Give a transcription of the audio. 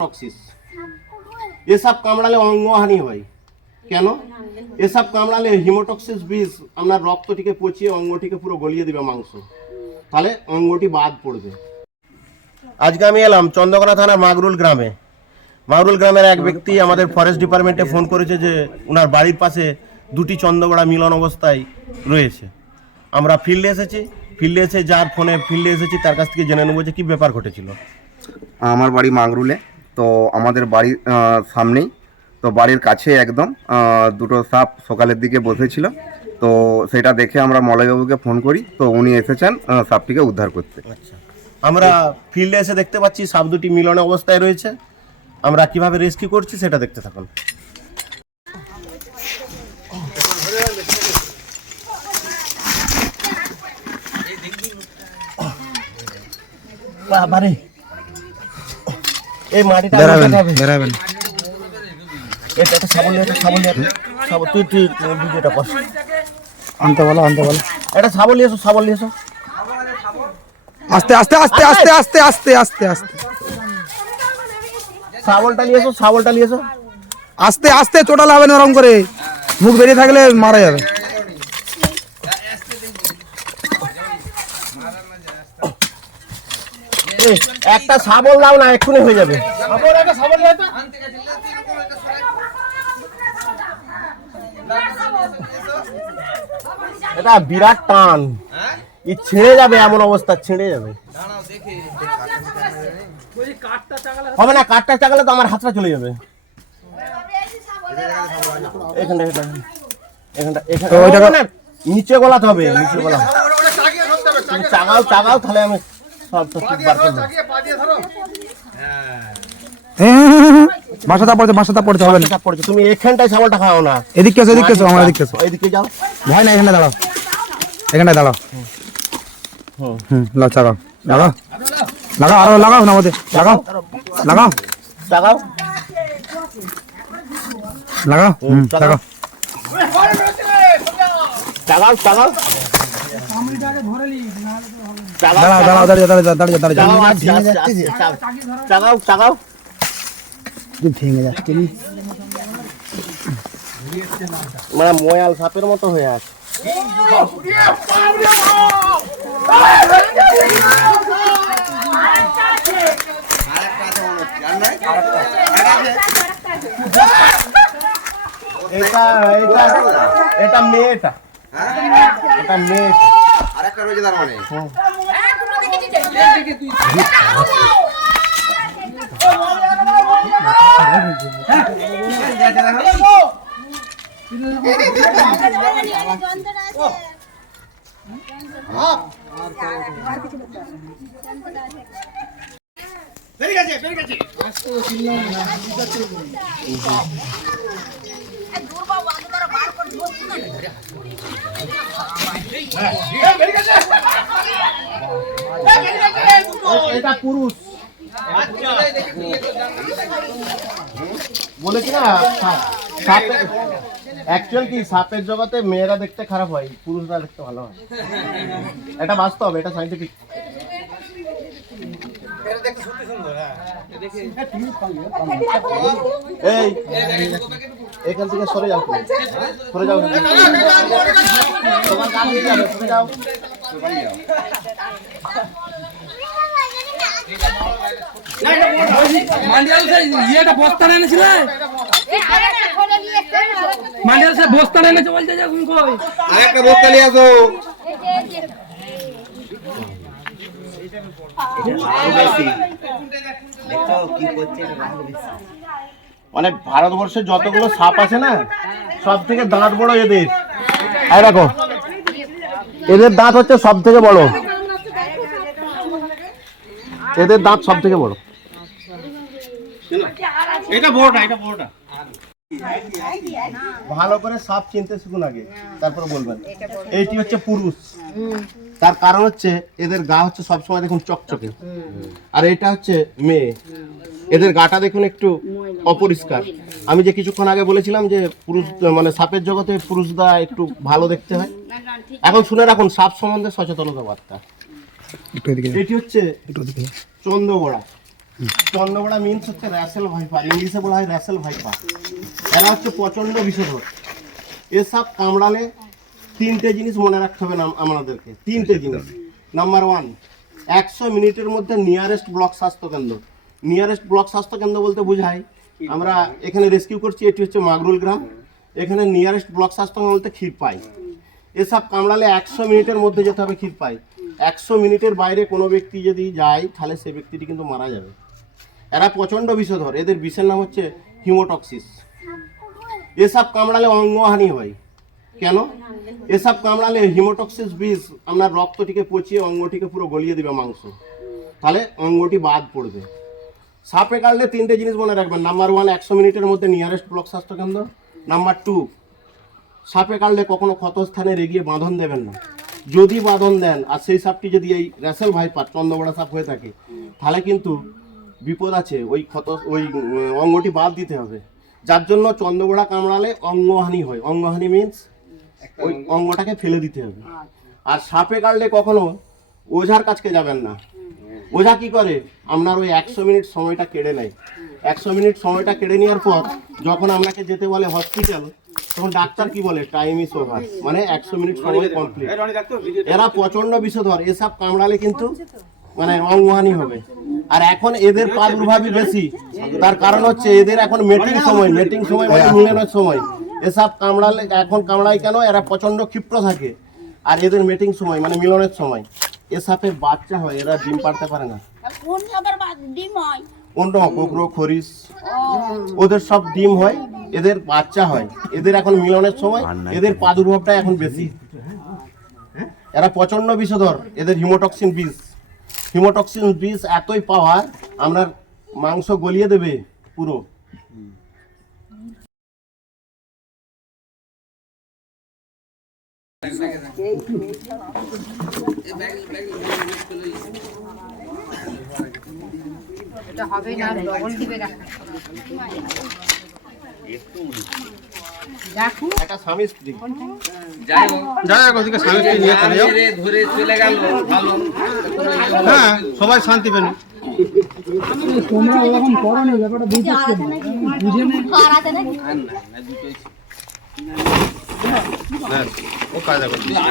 Toxic এসব কামড়ালে অঙ্গহানি হয়। কেন? এসব কামড়ালে হিমোটক্সিস বিষ আপনার রক্তটিকে পচিয়ে অঙ্গটিকে পুরো গলিয়ে দিবে মাংস। তাহলে অঙ্গটি বাদ পড়বে। আজকে আমি এলাম চন্দ্রকোনা থানার মাগরুল গ্রামে। মাগরুল গ্রামের এক ব্যক্তি আমাদের ফরেস্ট ডিপার্টমেন্টে ফোন করেছে যে ওনার বাড়ির পাশে দুটি চন্দ্রগড়া মিলন অবস্থায় রয়েছে। আমরা ফিল্ডে এসেছি। ফিল্ডে এসে যার ফোনে ফিল্ডে এসেছি, তার কাছ থেকে জেনে নেব যে কী ব্যাপার ঘটেছিল। আমার বাড়ি মাগরুলে। তো আমাদের বাড়ির সামনেই তো বাড়ির কাছে একদম দুটো সাপ সকালের দিকে বসেছিল। তো সেটা দেখে আমরা মলয়বাবুকে ফোন করি তো উনি এসেছেন সাপটিকে উদ্ধার করতে। আচ্ছা। আমরা ফিল্ডে এসে দেখতে পাচ্ছি সাপ দুটি মিলন অবস্থায় রয়েছে। আমরা কীভাবে রেস্কিউ করছি সেটা দেখতে থাকুন। বাবারে এই মাটিটা আমাকে এটা একটা সাবল একটা সাবল সাবল তুই তুই ভিডিওটা কর। আনতে বলো আনতে বলো। একটা সাবল নিয়ে এসো সাবল নিয়ে এসো। আস্তে আস্তে আস্তে আস্তে আস্তে আস্তে আস্তে আস্তে সাবলটা নিয়ে এসো সাবলটা নিয়ে এসো। আস্তে আস্তে চোটাল হবে না ওরকম করে। মুখ বেরিয়ে থাকলে মারা যাবে। একটা সাবল দাও না এক্ষুনি হয়ে যাবে। এটা বিরাট টান। ই ছিঁড়ে যাবে এমন অবস্থা ছিঁড়ে যাবে। হবে না কাঠটা চাকালে তো আমার হাতটা চলে যাবে। এখানটা এখানটা এখানটা নিচে গলাতে হবে নিচে গলা। তুমি চাগাও চাগাও তাহলে আমি শব্দ পড়ছে মাছটা পড়ছে পড়ছে তুমি এখানটাই ছাগলটা খাও না। এদিকে এদিকে এসো এদিকে এসো এদিকে যাও। ভয় না এখানে দাঁড়াও। এখানে দাঁড়াও। হুম। লাও চাগাও লাগাও লাগাও আরও লাগাও না আমাদের। লাগাও। লাগাও। লাগাও। লাগাও। হুম লাগাও। লাগাও লাগাও দাঁড়াও দাঁড়াও দাঁড়িয়ে দাঁড়িয়ে দাঁড়িয়ে দাঁড়িয়ে চাগাও চাগাও ভেঙে যাচ্ছে। মানে ময়াল সাপের মতো হয়ে আছে। এটা এটা এটা মেয়েটা। এটা মেয়েটা। আর একটা রয়েছে তার মানে বেরিয়ে গেছে বেরিয়ে গেছে আসতো চিল্লা না দুর্বা বাদ দ্বারা বার করে দিও এটা পুরুষ। বলেছি না অ্যাকচুয়াল কি সাপের জগতে মেয়েরা দেখতে খারাপ হয় পুরুষরা দেখতে ভালো হয়। এটা বাস্তব এটা সাইন্টিফিক এই এখান থেকে সরে যাও তুমি। সরে যাও সরে যাও ইয়েটা বস্তা এনেছিল? মান্ডিয়াল বস্তা এনেছে বলতে যে তুমি কই? আরেকটা বস্তা নিয়ে আসো। মানে ভারতবর্ষে যতগুলো সাপ আছে না সব থেকে দাঁত বড় এদের। এই দেখো এদের দাঁত হচ্ছে সব থেকে বড়। এদের দাঁত সব থেকে বড় ভালো করে সাপ চিনতে শিখুন আগে তারপরে বলবেন। এইটি হচ্ছে পুরুষ। তার কারণ হচ্ছে এদের গা হচ্ছে সবসময় দেখুন চকচকে। আর এটা হচ্ছে মেয়ে। এদের গাটা দেখুন একটু অপরিষ্কার। আমি যে কিছুক্ষণ আগে বলেছিলাম যে পুরুষ মানে সাপের জগতে পুরুষদা একটু ভালো দেখতে হয়। এখন শুনে রাখুন সাপ সম্বন্ধে সচেতনতা বার্তা। একটু এদিকে যাও, এটি হচ্ছে। চন্দ্রগোড়া চন্দ্রবড়া। মিনস হচ্ছে র্যাসেল ভাইপার ইংলিশে বলা হয় র্যাসেল ভাইপার এরা হচ্ছে প্রচণ্ড বিষধর। এসব কামড়ালে তিনটে জিনিস মনে রাখতে হবে আমাদেরকে। তিনটে জিনিস। নাম্বার ওয়ান একশো মিনিটের মধ্যে নিয়ারেস্ট ব্লক স্বাস্থ্যকেন্দ্র নিয়ারেস্ট ব্লক স্বাস্থ্যকেন্দ্র বলতে বোঝায় আমরা এখানে রেস্কিউ করছি এটি হচ্ছে মাগরুল গ্রাম। এখানে নিয়ারেস্ট ব্লক স্বাস্থ্যকেন্দ্র বলতে ক্ষীর পাই। এসব কামড়ালে একশো মিনিটের মধ্যে যেতে হবে ক্ষীর পাই। একশো মিনিটের বাইরে কোনো ব্যক্তি যদি যায় তাহলে সে ব্যক্তিটি কিন্তু মারা যাবে। এরা প্রচণ্ড বিষধর। এদের বিষের নাম হচ্ছে হিমোটক্সিস। এসব কামড়ালে অঙ্গহানি হয়। কেন? এসব কামড়ালে হিমোটক্সিস বিষ আপনার রক্তটিকে পচিয়ে অঙ্গটিকে পুরো গলিয়ে দেবে মাংস। তাহলে অঙ্গটি বাদ পড়বে। সাপে কাটলে তিনটে জিনিস মনে রাখবেন। নাম্বার ওয়ান একশো মিনিটের মধ্যে নিয়ারেস্ট ব্লক স্বাস্থ্যকেন্দ্র। নাম্বার টু সাপে কাটলে কখনো ক্ষতস্থানে রেগিয়ে বাঁধন দেবেন না। যদি বাঁধন দেন, আর সেই সাপটি যদি এই র্যাসেল ভাইপার, চন্দ্রবড়া সাপ হয়ে থাকে, তাহলে কিন্তু বিপদ আছে। ওই ক্ষত, ওই অঙ্গটি বাদ দিতে হবে। যার জন্য চন্দ্রবড়া কামড়ালে অঙ্গহানি হয়। অঙ্গহানি মিন্স ওই অঙ্গটাকে ফেলে দিতে হবে। আর সাপে কাটলে কখনো ওঝার কাছকে যাবেন না। ওঝা কি করে? আপনার ওই একশো মিনিট সময়টা কেড়ে নেয়। একশো মিনিট সময়টা কেড়ে নেওয়ার পর যখন আপনাকে যেতে বলে হসপিটাল তখন ডাক্তার কি বলে? টাইম ইস ওভার মানে একশো মিনিট সময় কমপ্লিট এরা প্রচণ্ড বিষধর এসব কামড়ালে কিন্তু মানে অঙ্গহানি হবে। আর এখন এদের প্রাদুর্ভাবই বেশি। তার কারণ হচ্ছে এদের এখন মেটিং সময় মেটিং সময় মানে মিলনের সময়। এসব কামড়ালে এখন কামড়ায় কেন? এরা প্রচণ্ড ক্ষিপ্র থাকে। আর এদের মিটিং সময় মানে মিলনের সময়। এ সাপের বাচ্চা হয় এরা ডিম পারতে পারে না। অন্য কোকরো খরিস ওদের সব ডিম হয় এদের বাচ্চা হয়। এদের এখন মিলনের সময় এদের প্রাদুর্ভাবটা এখন বেশি। এরা প্রচণ্ড বিষধর এদের হিমোটক্সিন বিষ হিমোটক্সিন বিষ এতই পাওয়ার আপনার মাংস গলিয়ে দেবে পুরো। একটা স্বামী স্ত্রী। যাই হোক। ওদিকে স্বামী স্ত্রী নিয়ে চলে যাও। ধরে ধরে চলে গেল ভালো। হ্যাঁ সবাই শান্তি পেন তোমরা ওরকম করো না ব্যাপারটা বুঝতে বুঝে নে। কার আছে নাকি